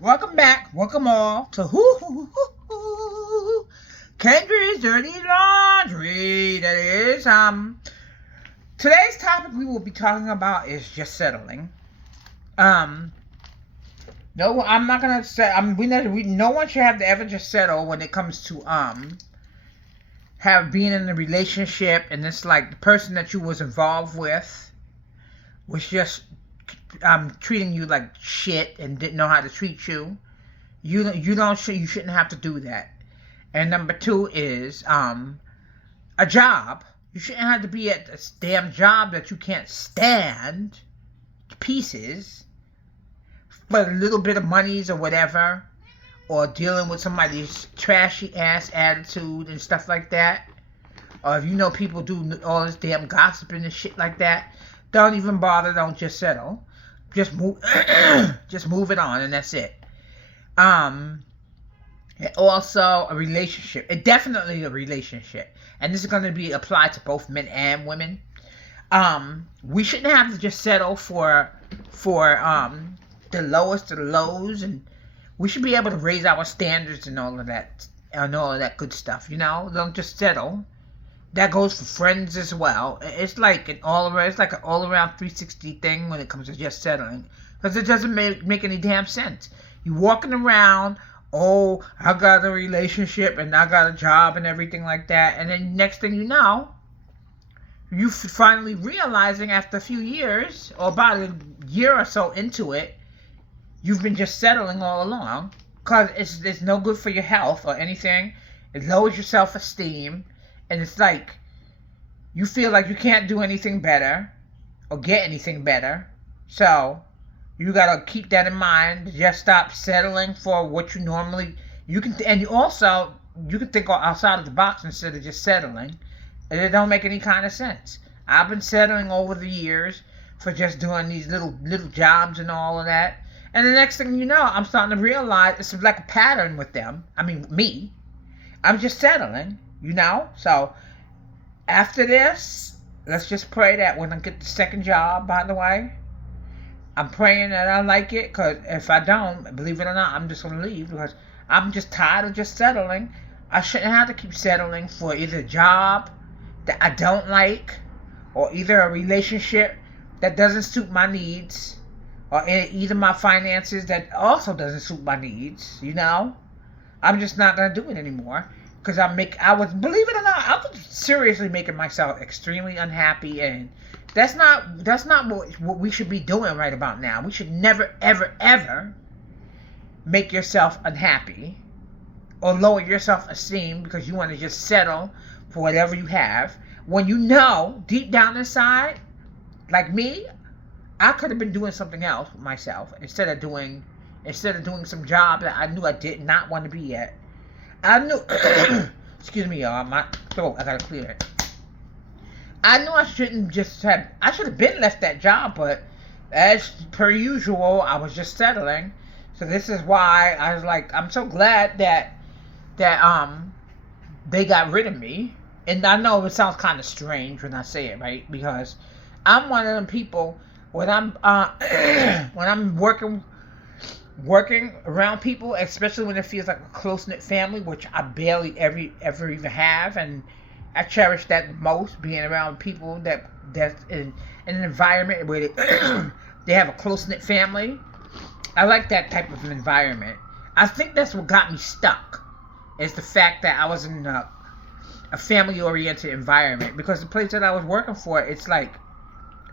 Welcome back. Welcome all to Kendrick's Dirty Laundry. That is today's topic we will be talking about is just settling. Um no, I'm not gonna say no one should have to ever just settle when it comes to have being in a relationship and it's like the person that you was involved with was just treating you like shit and didn't know how to treat you. You shouldn't have to do that. And number two is a job. You shouldn't have to be at this damn job that you can't stand to pieces for a little bit of monies or whatever, or dealing with somebody's trashy ass attitude and stuff like that. Or if you know people do all this damn gossiping and shit like that, don't even bother. Don't just settle. Just move, just move it on, and that's it. Um, Also a relationship. It definitely a relationship, and this is going to be applied to both men and women. We shouldn't have to just settle for the lowest of the lows, and we should be able to raise our standards and all of that good stuff. Don't just settle. That goes for friends as well. It's like an all around 360 thing when it comes to just settling, because it doesn't make any damn sense. You walking around, oh, I got a relationship and I got a job and everything like that, and then next thing you know, you finally realizing after a few years or about a year or so into it, you've been just settling all along, because it's no good for your health or anything. It lowers your self-esteem, and it's like you feel like you can't do anything better or get anything better. So you gotta keep that in mind. Just stop settling for what you normally you can, and you can think outside of the box instead of just settling. And it don't make any kind of sense. I've been settling over the years for just doing these little jobs and all of that. And the next thing you know, I'm starting to realize it's like a pattern with them. I mean, me. I'm just settling. So after this, let's just pray that when I get the second job, by the way, I'm praying that I like it, because if I don't, believe it or not, I'm just going to leave, because I'm just tired of just settling. I shouldn't have to keep settling for either a job that I don't like, or either a relationship that doesn't suit my needs, or either my finances that also doesn't suit my needs. I'm just not going to do it anymore. Because believe it or not, I was seriously making myself extremely unhappy, and that's not what we should be doing right about now. We should never, ever, ever make yourself unhappy or lower your self-esteem because you want to just settle for whatever you have, when you know deep down inside, like me, I could have been doing something else with myself instead of doing some job that I knew I did not want to be at. I knew, excuse me, y'all, my throat, I gotta clear it. I knew I should have been left that job, but as per usual, I was just settling. So this is why I was like, I'm so glad that they got rid of me. And I know it sounds kind of strange when I say it, right? Because I'm one of them people, when I'm when I'm working around people, especially when it feels like a close-knit family, which I barely ever even have, and I cherish that most, being around people that's in an environment where they have a close-knit family. I like that type of environment. I think that's what got me stuck, is the fact that I was in a family-oriented environment, because the place that I was working for, it's like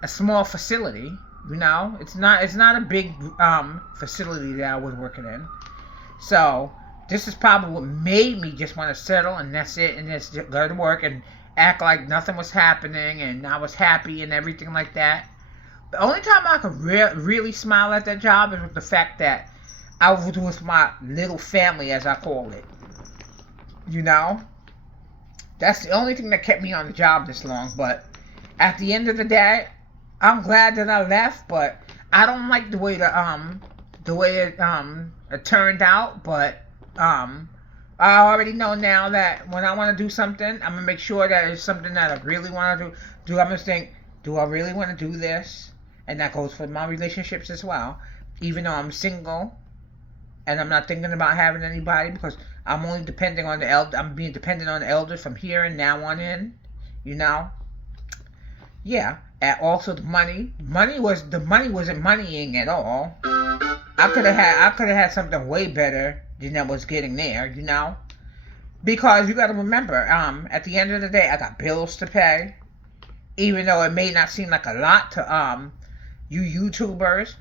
a small facility. It's not a big facility that I was working in. So this is probably what made me just want to settle, and that's it, and just go to work and act like nothing was happening and I was happy and everything like that. The only time I could really smile at that job is with the fact that I was with my little family, as I call it. That's the only thing that kept me on the job this long. But at the end of the day, I'm glad that I left, but I don't like the way it turned out. But I already know now that when I want to do something, I'm gonna make sure that it's something that I really want to do. I'm gonna think, do I really want to do this? And that goes for my relationships as well. Even though I'm single, and I'm not thinking about having anybody because I'm only depending on the elder. I'm being dependent on the elders from here and now on in. You know. Yeah. And also the money. Money wasn't moneying at all. I could have had something way better than I was getting there. You know. Because you got to remember, at the end of the day, I got bills to pay. Even though it may not seem like a lot to you YouTubers.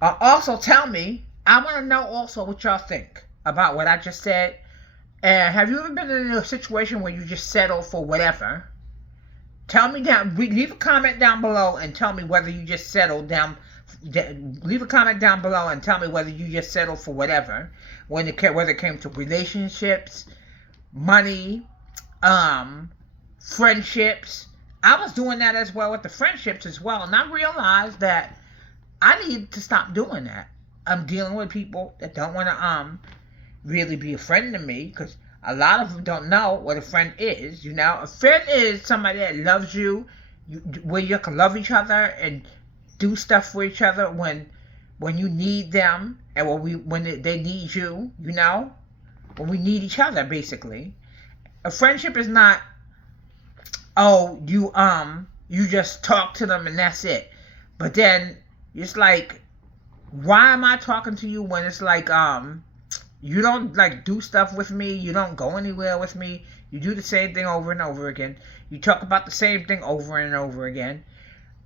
Also, tell me. I want to know also what y'all think about what I just said. And have you ever been in a situation where you just settle for whatever? Tell me down. Leave a comment down below and tell me whether you just settled down. Leave a comment down below and tell me whether you just settled for whatever. Whether it came to relationships, money, friendships. I was doing that as well with the friendships as well, and I realized that I need to stop doing that. I'm dealing with people that don't want to really be a friend to me because a lot of them don't know what a friend is. You know, a friend is somebody that loves you, where you can love each other and do stuff for each other when you need them and when they need you. You know, when we need each other, basically. A friendship is not, oh, you just talk to them and that's it. But then it's like, why am I talking to you when it's like you don't like do stuff with me, you don't go anywhere with me, you do the same thing over and over again, you talk about the same thing over and over again.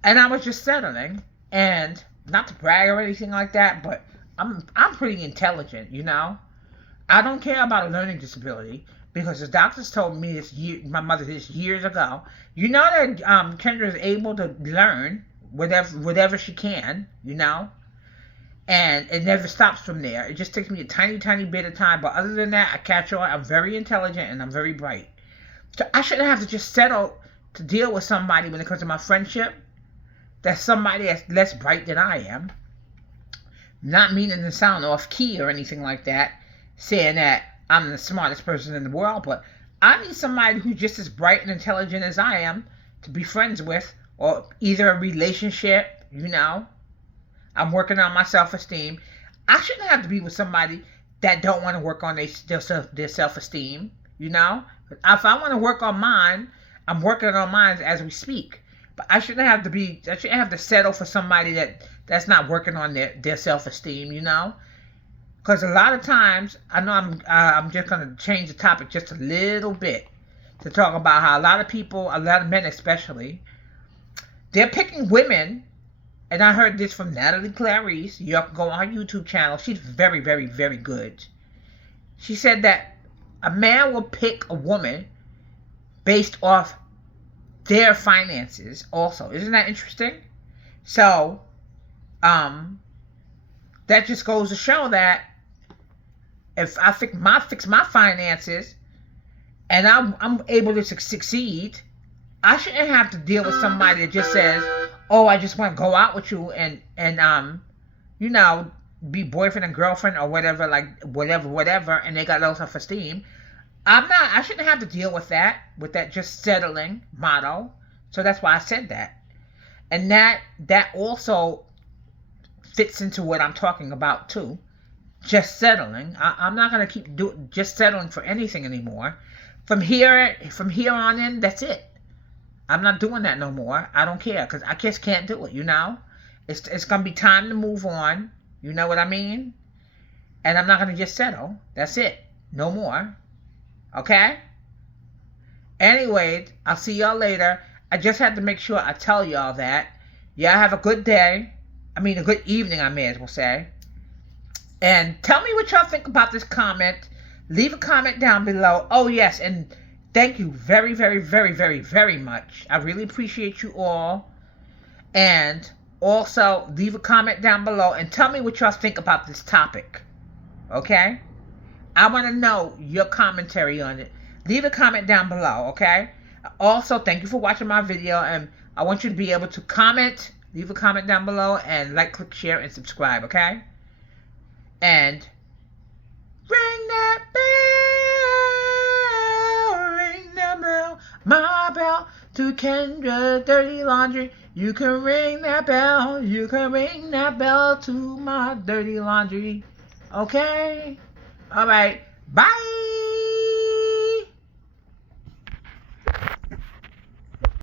And I was just settling, and not to brag or anything like that, but I'm pretty intelligent, you know. I don't care about a learning disability because the doctors told me my mother this years ago. You know that Kendra is able to learn whatever she can, you know. And it never stops from there. It just takes me a tiny, tiny bit of time. But other than that, I catch on. I'm very intelligent and I'm very bright. So I shouldn't have to just settle to deal with somebody when it comes to my friendship. That's somebody that's less bright than I am. Not meaning to sound off key or anything like that. Saying that I'm the smartest person in the world. But I need somebody who's just as bright and intelligent as I am to be friends with. Or either a relationship, you know. I'm working on my self-esteem. I shouldn't have to be with somebody that don't want to work on their self-esteem, you know? If I want to work on mine, I'm working on mine as we speak. But I shouldn't have to settle for somebody that's not working on their self-esteem, you know? Because a lot of times, I know I'm just going to change the topic just a little bit to talk about how a lot of people, a lot of men especially, they're picking women. And I heard this from Natalie Clarice. You can go on her YouTube channel. She's very, very, very good. She said that a man will pick a woman based off their finances also. Isn't that interesting? So, that just goes to show that if I fix my finances and I'm able to succeed, I shouldn't have to deal with somebody that just says, oh, I just want to go out with you and you know, be boyfriend and girlfriend or whatever, like whatever, and they got low self-esteem. I shouldn't have to deal with that just settling motto. So that's why I said that. And that also fits into what I'm talking about too. Just settling. I'm not going to keep just settling for anything anymore. From here on in, that's it. I'm not doing that no more. I don't care because I just can't do it, you know? It's going to be time to move on. You know what I mean? And I'm not going to just settle. That's it. No more. Okay? Anyway, I'll see y'all later. I just had to make sure I tell y'all that. Y'all have a good day. I mean, a good evening, I may as well say. And tell me what y'all think about this comment. Leave a comment down below. Oh, yes, and thank you very, very, very, very, very much. I really appreciate you all. And also, leave a comment down below and tell me what y'all think about this topic. Okay? I want to know your commentary on it. Leave a comment down below, okay? Also, thank you for watching my video. And I want you to be able to comment, leave a comment down below, and like, click, share, and subscribe, okay? And ring that bell, my bell to Kendra Dirty Laundry. You can ring that bell, you can ring that bell to my dirty laundry. Okay? All right. Bye.